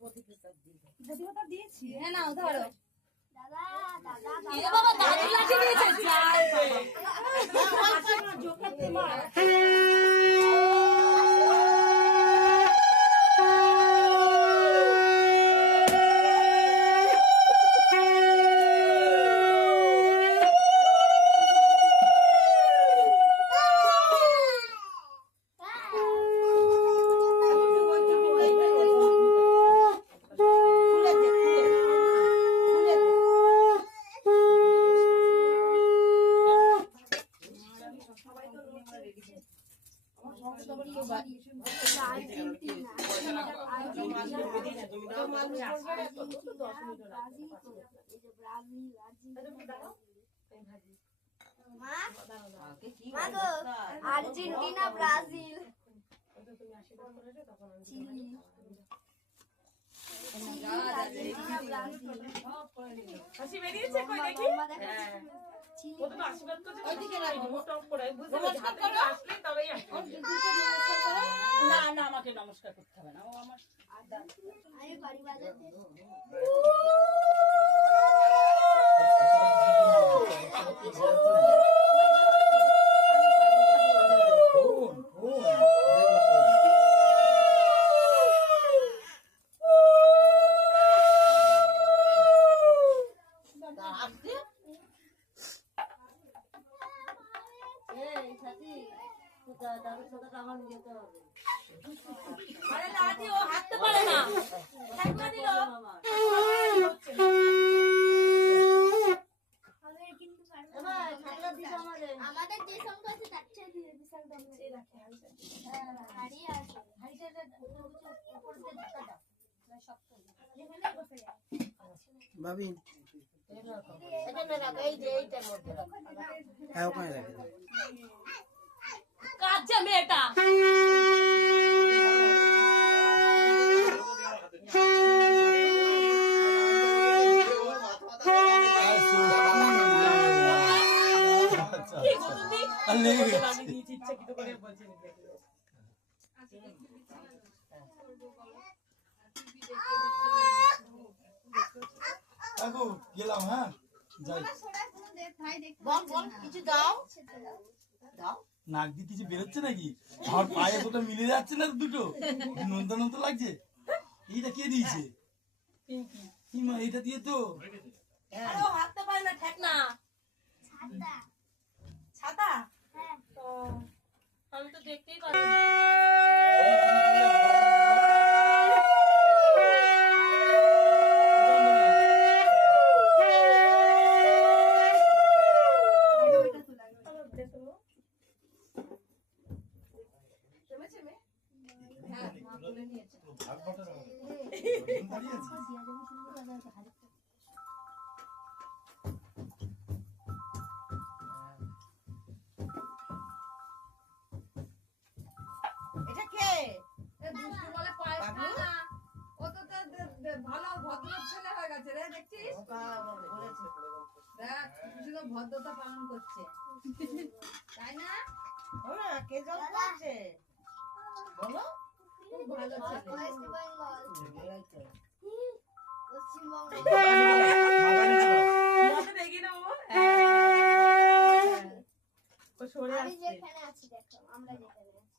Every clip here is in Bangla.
প্রতিভা দিয়েছি। হ্যাঁ নাও ধরো। দাদা দাদা এ বাবা দাদু লাঠি দিয়েছে। যাই জোকাতে মার। আর্জেন্টিনা ব্রাজিল হাসি বেরিয়েছে কই দেখি প্রথমে আশীর্বাদ করতে ওইদিকে রাখো টপ করে বুঝতে পারছি আসলে তবেই না না আমাকে নমস্কার করতে হবে না ও আমার আমি বাড়ি বাজাতে আরে লাঠি ও হাঁটতে পারে না। ঠাকুমা দিল। আমাদের যে সংখ্যা আছে তার চেয়ে দিয়ে বিশাল দাম রাখে হাড়ি আছে হাড়িটা উপর দিয়ে ধাক্কা দাও না শক্ত এখানে বসে যায় ভাবি এখানে রাখো এই যে এইটার মধ্যে রাখো। হ্যাঁ ওখানে রাখে কাজে মেয়েটা। গেলাম হ্যাঁ কিছু দাও দাও নাক দিয়ে কিছু বেরোচ্ছে নাকি আমার পায়ে কোথাও মিলে যাচ্ছে না দুটো নন্দা নন্দা লাগছে এইটা কে দিয়েছে এইটা দিয়ে তো আরে ও হাঁটতে পারে না ঠেক না ছাতা ছাতা হ্যাঁ আমি তো দেখতেই পারি এটা কে দুষ্টু বলে পায়ে না ও তো ভালো ভদ্র ছেলে হয়ে গেছে রে দেখছিস দেখ শুধু ভদ্রতা পালন করছে তাই না কে জল খাচ্ছে বলো খুব ভালো ছেলে ওয়েস্ট বেঙ্গল পশ্চিমবঙ্গ দেখি না ও সরে আমি আসছে যেখানে আছি দেখো আমরা যেখানে আছি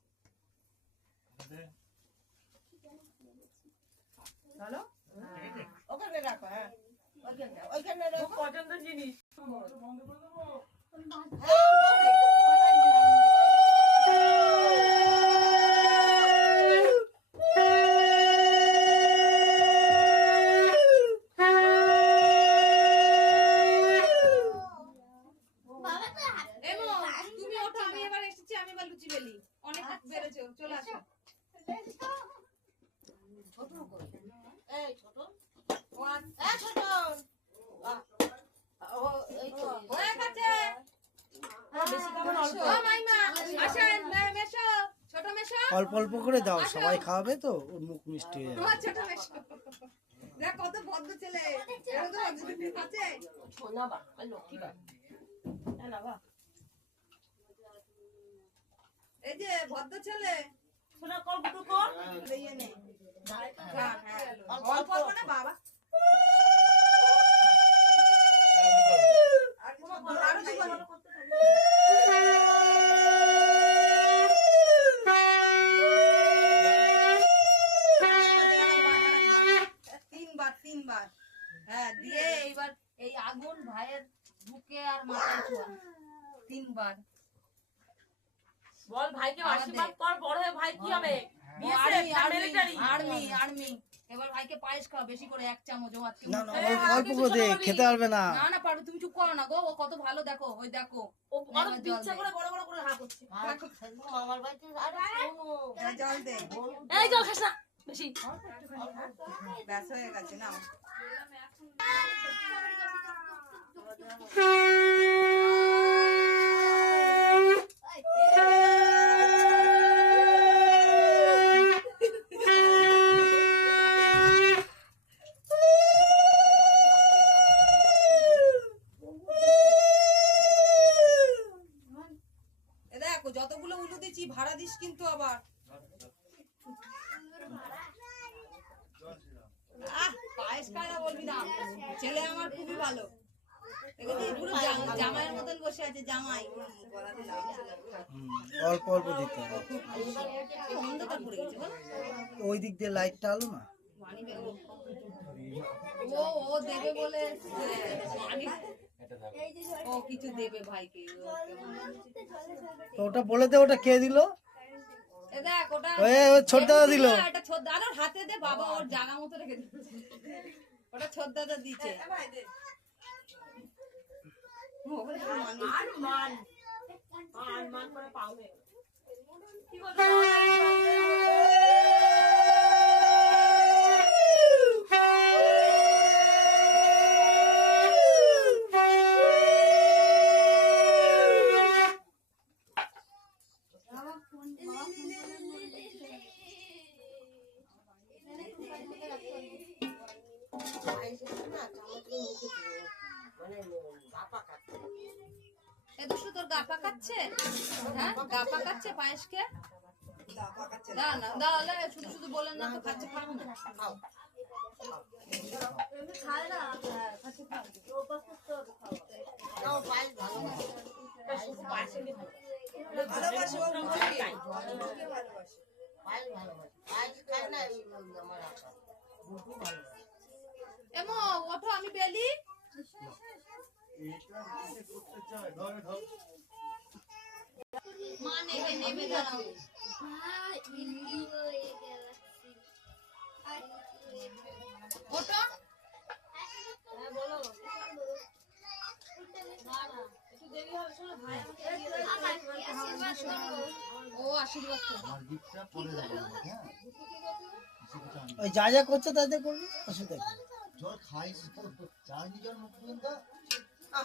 চলো ওখানে রাখো হ্যাঁ ওইখানে রাখো পছন্দ জিনিস তুমি ওঠো আমি এবার এসেছি আমি এবার লুচি বেলি অনেক বেড়েছে চলে আসো ছোট এই ছোট ছোট হয়ে গেছে অল্প অল্প করে দাও সবাই খাওয়াবে তো ওর মুখ মিষ্টি হয়ে যাবে ছোট মেশো দেখ কত ভদ্র ছেলে এরকম তো আছে সোনা বা লক্ষ্মী বা না বা এই যে ভদ্র ছেলে সোনা কর দুটো কর ইয়ে নেই হ্যাঁ বল ভাইকে আশীর্বাদ কর, বড় হয়ে ভাই কি হবে? আর্মি এবার ভাইকে পায়েস খাও বেশি করে 1 চামচ। ও আজকে না না অল্প করে দে, খেতে পারবে না। না না পারো, তুমি চুপ করো না গো, ও কত ভালো দেখো, ওই দেখো ও অনেক ইচ্ছা করে বড় বড় করে হা করছে। আমার বাড়িতে আরে শোনো জল দে, এই জল খাস না বেশি। ব্যাস হয়ে গেছে না। দেখো যতগুলো উলু দিচ্ছি ভাড়া দিস কিন্তু আবার। পায়েস খায় না বলবি না, ছেলে আমার খুবই ভালো। পুরো জামাইয়ের মতন বসে আছে, জামাই। অল্প অল্প দিতে হবে। অন্ধকার পড়ে গেছে বল। ওই দিক দিয়ে লাইটটা আলো না। ও দেবে বলে ও কিছু দেবে ভাইকে। তো ওটা বলে দে, ওটা কে দিল? দেখ ওটা ওই ছোট দাদা দিল। এটা ছোট দাদা হাতে দে বাবা, ওর জায়গা মতো রেখে দিচ্ছে। ওটা ছোট দাদা দিচ্ছে। মান করে পাবে কি তোর গা পাকাচ্ছে? হ্যাঁ গা পাকাচ্ছে পায়েসকে? না না দাঁড়ালে শুধু শুধু বলেন না তো, খাচ্ছে খাবো না। খায় না পায়েস ভালো ভালোবাসে পায়েস ভালোবাসে পায়েস খায় না আমার আশা বুটু ভালোবাসে। এমো ওঠো, আমি বেলি। মা নেবে নেবে দাঁড়াও। ওঠো। ও আশীর্বাদ করো। ওই যা যা করছে তাদের করবি, অসুবিধা নেই।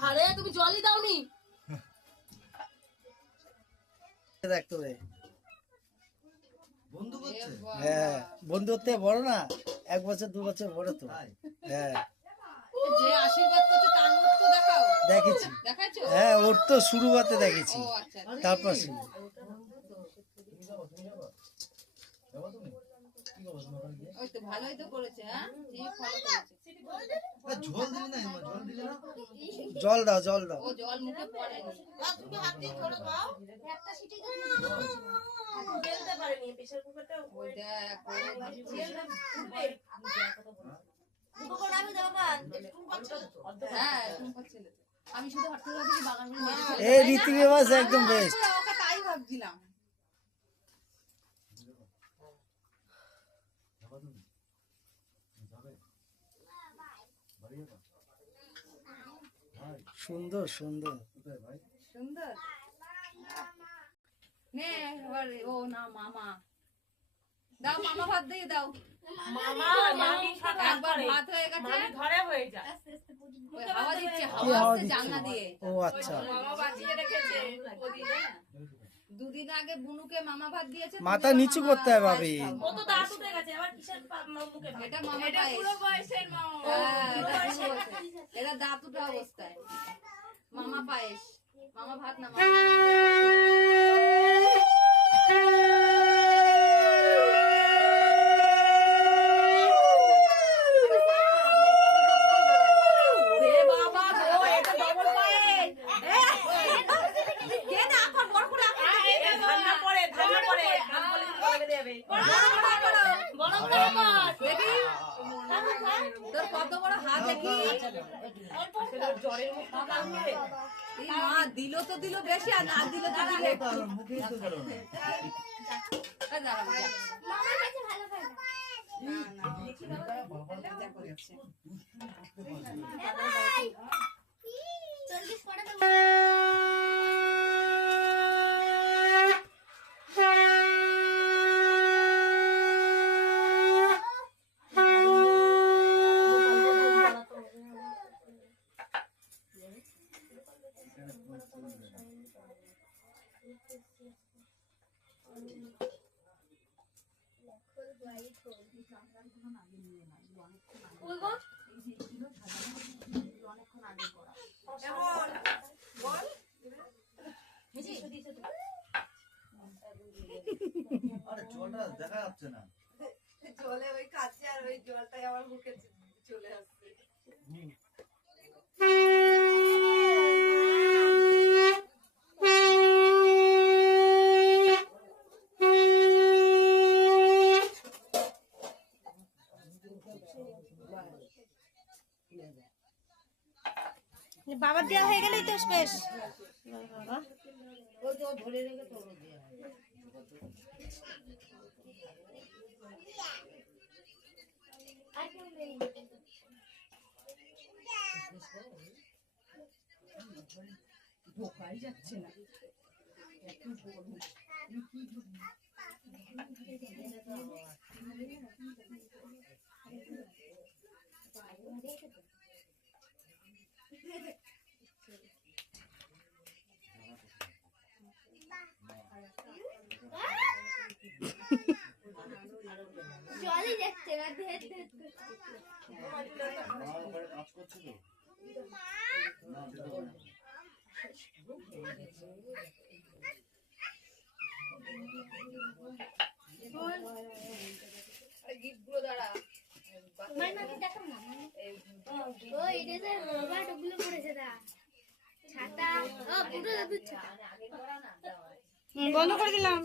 আরে তুমি জলই দাওনি। দেখ তো রে, হ্যাঁ বন্ধুত্ব বড় না, 1 বছর 2 বছর বড় তো। হ্যাঁ যে আশীর্বাদ করছে তার মুখ তো দেখাও। দেখেছি, দেখাচ্ছো? হ্যাঁ ওর তো শুরুতে দেখেছি, ও আচ্ছা। তারপর শুনি। ওই তো ভালোই তো করেছে। হ্যাঁ ঠিক ফলো করেছে। জল দাও জল দাও। ও জল মুখে পড়েনি। তুমি হাত দিয়ে ধরে খাও। একটা সিটি বেলতে পারেনি প্রেসার কুকারটা। ওই দেখ ও ভাবছে। আমি দেবো গান হ্যাঁ টুম্পার ছেলে তো। আমি শুধু হাঁটতে ভাবছি বাগান করে এই রীতি রেওয়াজ একদম বেস্ট। ওকে তাই ভাবছিলাম। সুন্দর সুন্দর সুন্দর নে এবার। ও না মামা দাও, মামা ভাত দিয়ে দাও। মামা মামি একবার ভাত হয়ে গেছে, মামি ঘরে হয়ে যায়। ওই হাওয়া দিচ্ছে, কি হাওয়া হাওয়া আসছে দিচ্ছে? জানলা দিয়ে। ও আচ্ছা, মামা বাঁচিয়ে রেখেছে। 2 দিন আগে বুনুকে মামা ভাত দিয়েছে। মাথা তুমি নিচু মামা করতে হয় পায়েস ভাবি। খাও। ও তো দাঁত উঠে গেছে, আবার কিসের মুখে ভাত? এটা মামা পায়েস। পুরো বয়সের মামা। হ্যাঁ, এটা পুরো বয়সের। এটা দাঁত উঠা অবস্থায় মামা পায়েস। মামা ভাত না মামা ওরে বাবা গো, এটা ডবল পায়েস। কে না এখন বড় করে ধান্না পড়ে ধান বলে দেবে। বড় করে কর। বড় করে কর। দেখি তোর কত বড় হাত দেখি আসলে ওর জ্বরের মতো কালকে এই মা দিল তো দিল বেশি আর না দিল তো দিল একটু। মুখে তো ধরো না। এই দাঁড়া, দাঁড়া। মামার কাছে ভালো খায় না এ ভাই তোর কি পড়া দেবো আরে জলটা দেখা যাচ্ছে না। জলে ওই কাছে আর ওই জলটাই আমার মুখে চলে আসছে। বাবার দেওয়া হয়ে গেলেই তো বেশ ওই তো ধরে রেখে তোর দিয়ে ঢোকাই যাচ্ছে না। জলই দেখছে না ধের ধের কাজ করছে তো। গিফটগুলো দাঁড়া। মামি দেখো না ও এটা যে বাবা টুকলো পড়েছে দা ছাতা ও পুরো দাদুর ছাতা বন্ধ করে দিলাম